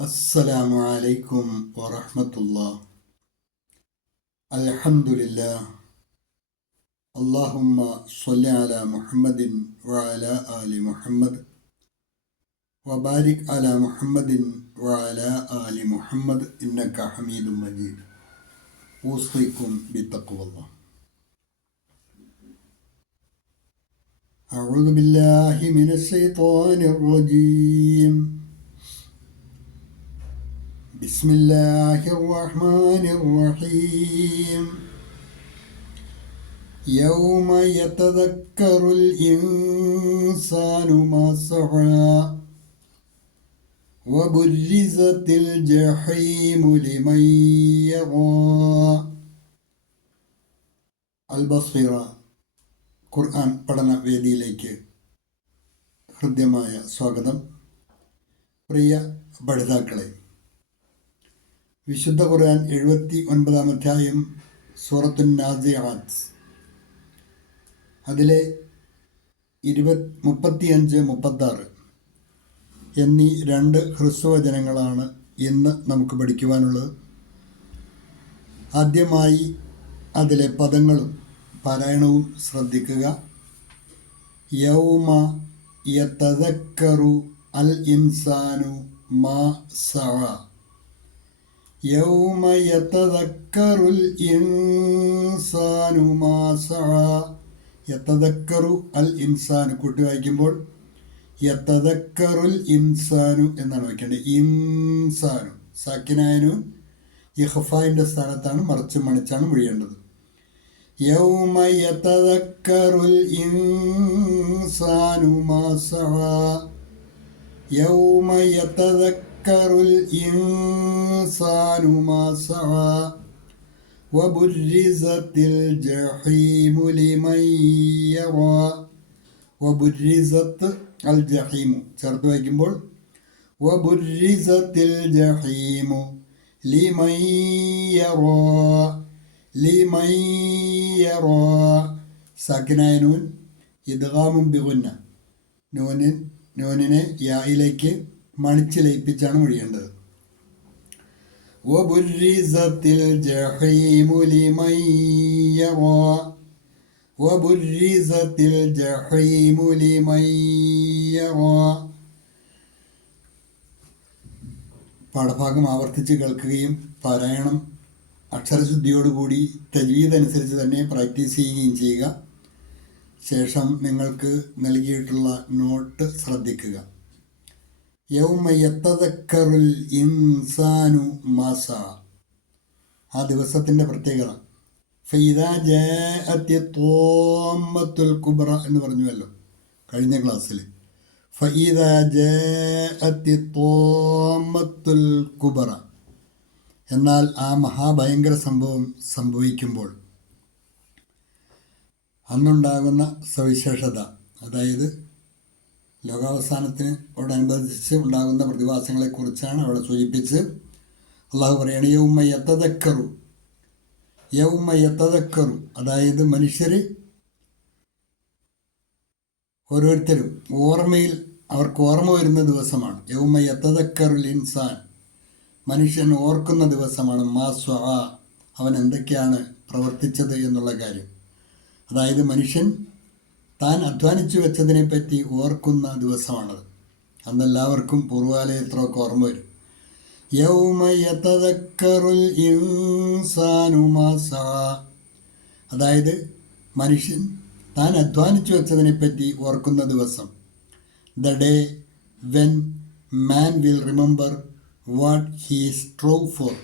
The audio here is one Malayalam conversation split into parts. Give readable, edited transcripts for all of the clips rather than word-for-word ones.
السلام عليكم ورحمة الله. الحمد لله. اللهم صل على محمد وعلى آل محمد وبارك على محمد وعلى آل محمد إنك حميد مجيد. أوصيكم بتقوى الله. أعوذ بالله من الشيطان الرجيم. بسم الله الرحمن الرحيم. يوم يتذكر الإنسان ما سعى وبرزت الجحيم لمن يرى. അൽബസ്വീറ ഖുർആൻ പഠന വേദിയിലേക്ക് ഹൃദ്യമായ സ്വാഗതം. പ്രിയ പഠിതാക്കളെ, വിശുദ്ധ ഖുർആൻ 79-ാം അധ്യായം സൂറത്തുൻ നാസിആത്ത്, അതിലെ 35-36 എന്നീ 2 ഹ്രസ്വവചനങ്ങളാണ് ഇന്ന് നമുക്ക് പഠിക്കുവാനുള്ളത്. ആദ്യമായി അതിലെ പദങ്ങളും പാരായണവും ശ്രദ്ധിക്കുക. യൗമ യതദക്കറു അൽ ഇൻസാനു മാ സഅ. യൗമ യതദക്കറുൽ ഇൻസാനു മാ സഅ. യതദക്കറു അൽ ഇൻസാനു കൂട്ടി വായിക്കുമ്പോൾ യതദക്കറുൽ ഇൻസാനു എന്നാണ് വായിക്കേണ്ടത്. ഇൻസാനു സാക്കിനായനു ഇഖ്ഫായിൻ്റെ സ്ഥാനത്താണ് മറിച്ച് മണിച്ചാണ് മൊഴിയേണ്ടത്. യൗമ യതദക്കറുൽ ഇൻസാനു മാ സഅ. യൗമ യതദക്കറുൽ ഇൻസാനു മാ സഅ വബുർരിസത്തിൽ ജഹീമു ലിമൻ യറാ. വബുർരിസത്ത് അൽ ജഹീമു ചേർത്ത് വയ്ക്കുമ്പോൾ വബുർരിസത്തിൽ ജഹീമു ലിമൻ യറാ. ലിമൻ യറാ സാക്കിനായ നൂൻ ഇദ്ഗാമും ബിഗുന്ന. നൂനിനെ യായിലേക്ക് മണിച്ച് ലയിപ്പിച്ചാണ് മൊഴിയേണ്ടത്. വബുർരിസത്തിൽ ജഹീമു ലിമൻ യറാ. വബുർരിസത്തിൽ ജഹീമു ലിമൻ യറാ. പാഠഭാഗം ആവർത്തിച്ച് കേൾക്കുകയും പാരായണം അക്ഷരശുദ്ധിയോടുകൂടി തജ്വീദ് അനുസരിച്ച് തന്നെ പ്രാക്ടീസ് ചെയ്യുകയും ചെയ്യുക. ശേഷം നിങ്ങൾക്ക് നൽകിയിട്ടുള്ള നോട്ട് ശ്രദ്ധിക്കുക. യൗമ യതദക്കറുൽ ഇൻസാനു മാ സഅ. ആ ദിവസത്തിൻ്റെ പ്രത്യേകത ഫഇദാ ജാഅത്തി ത്വാമ്മത്തുൽ കുബ്ര എന്ന് പറഞ്ഞുവല്ലോ കഴിഞ്ഞ ക്ലാസ്സിൽ. ഫഇദാ ജാഅത്തി ത്വാമ്മത്തുൽ കുബ്ര എന്നാൽ ആ മഹാഭയങ്കര സംഭവം സംഭവിക്കുമ്പോൾ അന്നുണ്ടാകുന്ന സവിശേഷത, അതായത് ലോകാവസാനത്തിനോടനുബന്ധിച്ച് ഉണ്ടാകുന്ന പ്രതിഭാസങ്ങളെക്കുറിച്ചാണ് അവിടെ സൂചിപ്പിച്ച് അള്ളാഹു പറയുകയാണ്. യൗമ യതദക്കറു. യൗമ യതദക്കറു അതായത് മനുഷ്യർ ഓരോരുത്തരും അവർക്ക് ഓർമ്മ വരുന്ന ദിവസമാണ്. യൗമ യതദക്കറുൽ ഇൻസാൻ മനുഷ്യൻ ഓർക്കുന്ന ദിവസമാണ്. മാ സഅ അവൻ എന്തൊക്കെയാണ് പ്രവർത്തിച്ചത് എന്നുള്ള കാര്യം. അതായത് മനുഷ്യൻ താൻ അധ്വാനിച്ചു വെച്ചതിനെപ്പറ്റി ഓർക്കുന്ന ദിവസമാണത്. അന്നെല്ലാവർക്കും പൂർവ്വകാലത്രയൊക്കെ ഓർമ്മ വരും. യൗമ യതദക്കറുൽ ഇൻസാനു മാ സഅ അതായത് മനുഷ്യൻ താൻ അധ്വാനിച്ചു വെച്ചതിനെപ്പറ്റി ഓർക്കുന്ന ദിവസം. The day when man will remember what he strove for.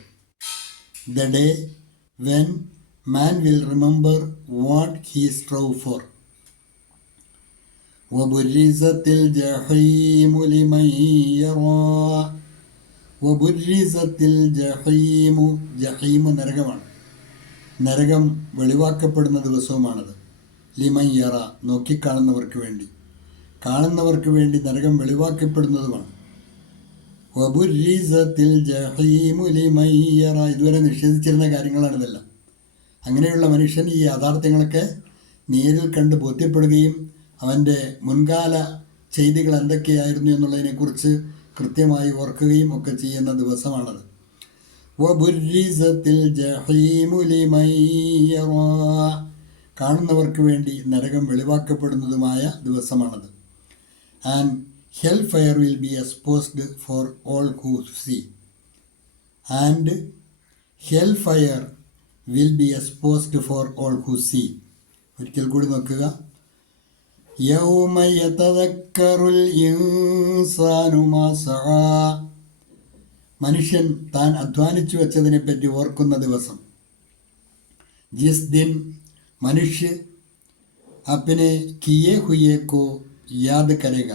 The day when man will remember what he strove for. وبرزت الجحيم لمن يرى. وبرزت الجحيم. ജഹീം നരകമാണ്. നരകം വെളിവാക്കപ്പെടുന്ന ദിവസവുമാണത്. ലിമൻ യറ നോക്കിക്കാണുന്നവർക്ക് വേണ്ടി നരകം വെളിവാക്കപ്പെടുന്നതുമാണ്. വബുർരിസത്തിൽ ജഹീമു ലിമൻ യറ ഇതുവരെ നിഷേധിച്ചിരുന്ന കാര്യങ്ങളാണിതെല്ലാം. അങ്ങനെയുള്ള മനുഷ്യൻ ഈ യാഥാർത്ഥ്യങ്ങളൊക്കെ നേരിൽ കണ്ട് ബോധ്യപ്പെടുകയും അവൻ്റെ മുൻകാല ചെയ്തികൾ എന്തൊക്കെയായിരുന്നു എന്നുള്ളതിനെക്കുറിച്ച് കൃത്യമായി ഓർക്കുകയും ഒക്കെ ചെയ്യുന്ന ദിവസമാണത്. വബുരിസത്തിൽ ജഹീമു ലിമൻ യറാ, കാണുന്നവർക്ക് വേണ്ടി നരകം വെളിവാക്കപ്പെടുന്നതുമായ ദിവസമാണത്. And hell fire will be exposed for all who see, and hell fire will be exposed for all who see. ഒരിക്കൽ കൂടി നോക്കുക. യൗമ യതദക്കറുൽ ഇൻസാനു മാ സആ, മനുഷ്യൻ താൻ അധ്വാനിച്ചു വെച്ചതിനെപ്പറ്റി ഓർക്കുന്ന ദിവസം. ജിസ് ദിൻ മനുഷ്യ അപ്പനെ കിയേ ഹുയേ കോ യാദ് കരേഗ,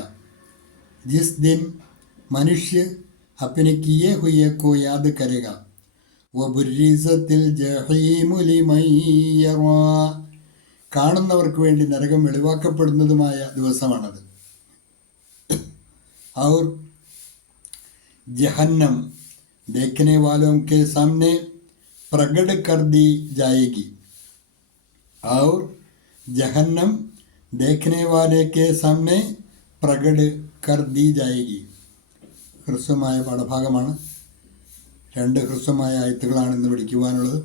ജിസ് ദിൻ മനുഷ്യ അപ്പനെ കിയേ ഹുയേ കോ യാദ് കരേഗ. വബുരിസത്തിൽ ജഹീമു ലിമൻ യറാ, കാണുന്നവർക്ക് വേണ്ടി നരകം വെളിവാക്കപ്പെടുന്നതുമായ ദിവസമാണത്. और जहन्नम देखने वालों के सामने प्रकट कर दी जाएगी, और जहन्नम देखने वाले के सामने प्रकट कर दी जाएगी. ഹ്രസ്വമായ പാഠഭാഗമാണ്. 2 ഹ്രസ്വമായ ആയത്തുകളാണ് ഇന്ന് പഠിക്കുവാനുള്ളത്.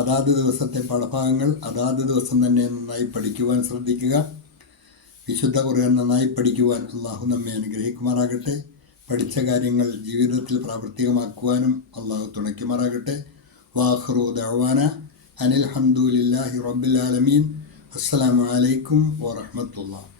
അതാത് ദിവസത്തെ പാഠഭാഗങ്ങൾ അതാത് ദിവസം തന്നെ നന്നായി പഠിക്കുവാൻ ശ്രദ്ധിക്കുക. വിശുദ്ധ ഖുർആൻ നന്നായി പഠിക്കുവാൻ അള്ളാഹു നമ്മെ അനുഗ്രഹിക്കുമാറാകട്ടെ. പഠിച്ച കാര്യങ്ങൾ ജീവിതത്തിൽ പ്രാവർത്തികമാക്കുവാനും അള്ളാഹു തുണയ്ക്കുമാറാകട്ടെ. വാഖിറു ദഅ്വാന അനിൽ ഹംദുലില്ലാഹി റബ്ബിൽ ആലമീൻ. അസ്സലാമു അലൈക്കും വറഹ്മത്തുള്ളാഹി.